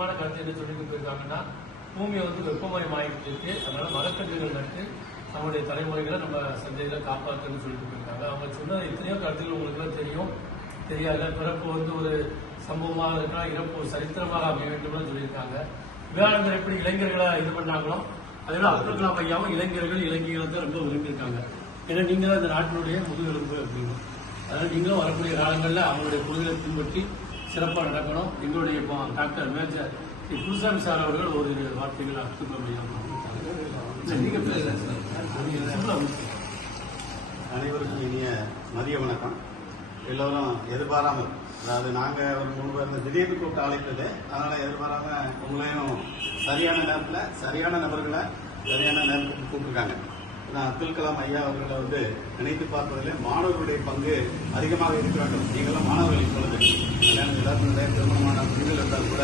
முக்கியமான கருத்து என்ன சொல்லிட்டு போயிருக்காங்கன்னா, பூமியை வெப்பமயமாகிட்டு இருக்கு, அதனால மரக்கன்றுகள் நட்டு நம்முடைய தலைமுறைகளை நம்ம சந்தையில காப்பாற்றணும்னு சொல்லிட்டு போயிருக்காங்க. அவங்க சொன்ன எத்தனையோ கருத்துக்கள் உங்களுக்கு தெரியும், தெரியாது. பிறப்பு ஒரு சம்பவமாக இருக்கலாம், இறப்பு ஒரு சரித்திரமாக அமைய வேண்டும்னு சொல்லியிருக்காங்க. விவேகானந்தர் எப்படி இளைஞர்களை இது பண்ணாங்களோ, அதனால அப்துல் கலாம் ஐயாவும் இளைஞர்கள் இளைஞர்களை தான் ரொம்ப விரும்பியிருக்காங்க. ஏன்னா நீங்க தான் இந்த நாட்டினுடைய முதுகெலும்பு அப்படின்னு. அதனால நீங்களும் வரக்கூடிய காலங்களில் அவங்களுடைய கொள்கைகளை பின்பற்றி சிறப்பாக நடக்கணும். எங்களுடைய டாக்டர் மேஜர் குருசாமி சார் அவர்கள் ஒரு வார்த்தைகள் அப்துல் கலாம் ஐயா அனைவருக்கும் இனிய மதிய வணக்கம். எல்லோரும் எதிர்பாராமல், அதாவது நாங்கள் ஒரு முன்பு இருந்த திடீர்னு கூப்பிட்டு அழைத்தது, அதனால எதிர்பாராம உங்களையும் சரியான நேரத்தில் சரியான நபர்களை சரியான நேரத்துக்கு கூப்பிட்டுருக்காங்க. நான் அப்துல் கலாம் ஐயா அவர்களை நினைத்து பார்ப்பதிலே மாணவர்களுடைய பங்கு அதிகமாக இருக்க வேண்டும். நீங்களும் மாணவர்கள் இப்பொழுது எல்லாருக்கும் திருமணமான பெண்கள் இருந்தால் கூட